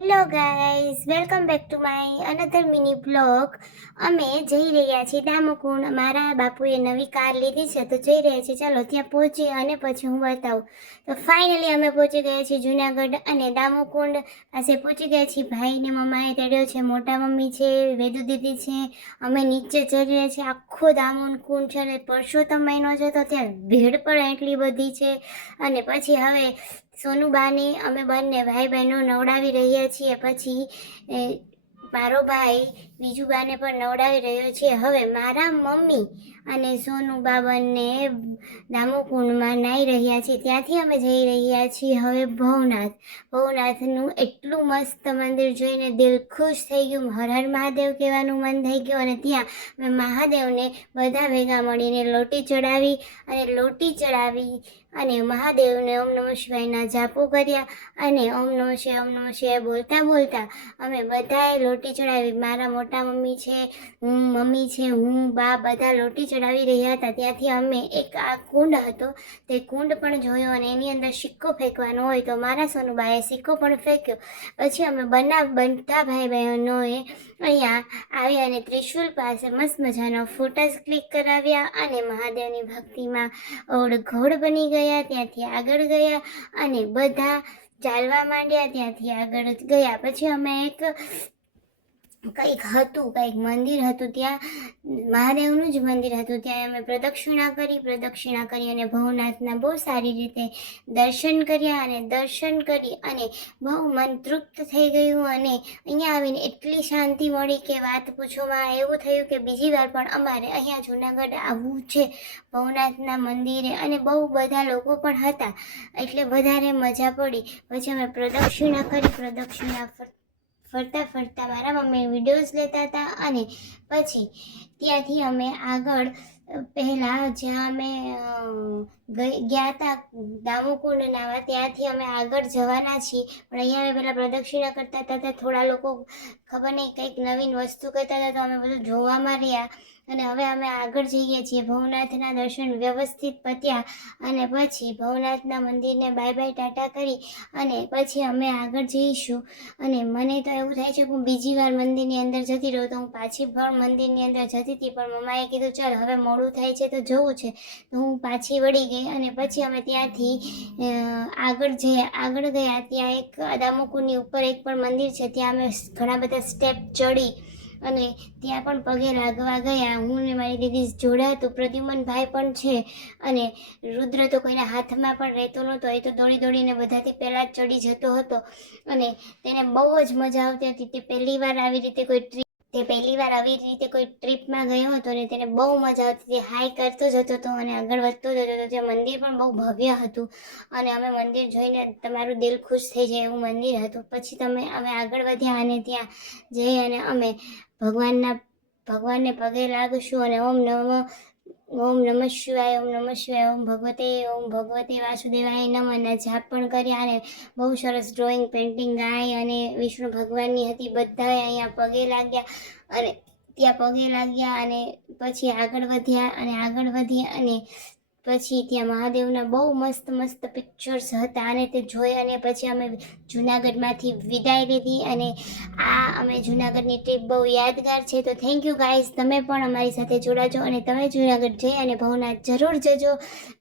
Hello guys, welcome back to my another mini blog. અમે જઈ રહ્યા છીએ દામોકુંડ. મારા બાપુએ નવી કાર લીધી છે તો જઈ રહ્યા છીએ. ચાલો ત્યાં પહોંચી અને પછી હું બતાવું. તો ફાઇનલી અમે પહોંચી ગયા છીએ જુનાગઢ અને દામોકુંડ પાસે પહોંચી ગયા છીએ. ભાઈને મમ્માએ તેડ્યો છે, મોટા મમ્મી છે, વેદુ દીદી છે. અમે નીચે ચડી રહ્યા છીએ. આખો દામોકુંડ છે અને પરસોત્તમ મહિનો છે તો ત્યાં ભીડ પણ એટલી બધી છે. અને પછી હવે સોનુબાને અમે બંને ભાઈ બહેનો નવડાવી રહ્યા છીએ. પછી મારો ભાઈ બીજું બાને પણ નવડાવી રહ્યો છે. હવે મારા મમ્મી અને સોનુબા બંને દામોકુંડમાં નાહી રહ્યા છે. ત્યાંથી અમે જઈ રહ્યા છીએ હવે ભવનાથનું એટલું મસ્ત મંદિર જોઈને દિલ ખુશ થઈ ગયું. હર હર મહાદેવ કહેવાનું મન થઈ ગયું. અને ત્યાં મેં મહાદેવને બધા ભેગા મળીને લોટી ચડાવી અને મહાદેવને ઓમ નમઃ શિવાયના જાપો કર્યા અને ઓમ નમઃ શિવાય બોલતા બોલતા અમે બધાએ લોટી ચડાવી. મારા મોટા મમ્મી છે, મમ્મી છે, હું, બા બધા લોટી ચડાવી રહ્યા હતા. ત્યાંથી અમે એક આ કુંડ હતો તે કુંડ પણ જોયો અને એની અંદર સિક્કો ફેંકવાનો હોય તો મારા સોનુબાએ સિક્કો પણ ફેંક્યો. પછી અમે બધા ભાઈ બહેનોએ અહીંયા આવી અને ત્રિશુલ પાસે મસ્ત મજાનો ફોટોસ ક્લિક કરાવ્યા અને મહાદેવની ભક્તિમાં ઓળઘોળ બની ગયા. ત્યાંથી આગળ ગયા અને બધા ચાલવા માંડ્યા. ત્યાંથી આગળ ગયા પછી અમે કંઈક મંદિર હતું, ત્યાં મહાદેવનું જ મંદિર હતું. ત્યાં અમે પ્રદક્ષિણા કરી અને ભવનાથના બહુ સારી રીતે દર્શન કર્યા અને દર્શન કરી અને બહુ મન તૃપ્ત થઈ ગયું. અને અહીંયા આવીને એટલી શાંતિ મળી કે વાત પૂછોમાં. એવું થયું કે બીજી વાર પણ અમારે અહીંયા જુનાગઢ આવવું છે ભવનાથના મંદિરે. અને બહુ બધા લોકો પણ હતા એટલે વધારે મજા પડી. પછી અમે પ્રદક્ષિણા ફરતા મારા મમ્મી વિડીયોઝ લેતા હતા. અને પછી ત્યાંથી અમે આગળ પહેલાં જ્યાં અમે ગયા હતા દામોકુંડ નાવા, ત્યાંથી અમે આગળ જવાના છીએ. પણ અહીંયા અમે પહેલાં પ્રદક્ષિણા કરતા હતા ત્યાં થોડા લોકો ખબર નહીં કંઈક નવીન વસ્તુ કરતા હતા તો અમે બધું જોવામાં રહ્યા. અને હવે અમે આગળ જઈએ છીએ. ભવનાથના દર્શન વ્યવસ્થિત પત્યા અને પછી ભવનાથના મંદિરને બાય બાય ટાટા કરી અને પછી અમે આગળ જઈશું. અને મને તો એવું થાય છે કે હું બીજી વાર મંદિરની અંદર જતી રહું. તો હું પાછી પણ મંદિરની અંદર જતી હતી પણ મમ્માએ કીધું ચાલ હવે મોડું થાય છે તો જવું છે તો હું પાછી વળી ગઈ. અને પછી અમે ત્યાંથી આગળ ગયા. ત્યાં એક દામોકુંડની ઉપર એક પણ મંદિર છે, ત્યાં અમે ઘણા બધા સ્ટેપ ચડી અને ત્યાં પણ પગે લાગવા ગયા. હું ને મારી દીદી જોડે હતું, પ્રદ્યુમનભાઈ પણ છે અને રુદ્ર તો કોઈના હાથમાં પણ રહેતો નહોતો. એ તો દોડીને બધાથી પહેલાં જ ચડી જતો હતો અને તેને બહુ જ મજા આવતી હતી. તે પહેલી વાર આવી રીતે કોઈ ટ્રીપમાં ગયો હતો અને તેને બહુ મજા આવતી હતી. હાઈ કરતો જતો હતો અને આગળ વધતો જતો હતો. ત્યાં મંદિર પણ બહુ ભવ્ય હતું અને અમે મંદિર જોઈને તમારું દિલ ખુશ થઈ જાય એવું મંદિર હતું. પછી અમે આગળ વધ્યા અને ત્યાં જઈ અને અમે ભગવાનને પગે લાગશું અને ઓમ નમઃ શિવાય, ઓમ ભગવતે વાસુદેવાય નમઃના જાપ પણ કર્યા. અને બહુ સરસ ડ્રોઈંગ પેઇન્ટિંગ ગાય અને વિષ્ણુ ભગવાનની હતી. બધાએ અહીંયા પગે લાગ્યા અને પછી આગળ વધ્યા અને પછી ત્યાં મહાદેવના બહુ મસ્ત પિક્ચર્સ હતા અને તે જોઈ અને પછી અમે જુનાગઢમાંથી વિદાય લીધી. અને આ અમે જુનાગઢની ટ્રીપ બહુ યાદગાર છે. તો થેન્ક યુ ગાઈઝ, તમે પણ અમારી સાથે જોડાજો અને તમે જુનાગઢ જઈ અને ભવનાથ જરૂર જજો.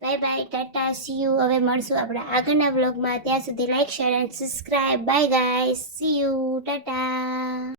Bye bye, Tata, C you. હવે મળશું આપણા આગળના વ્લોગમાં. ત્યાં સુધી like, share and subscribe. By guys, C you, Tata.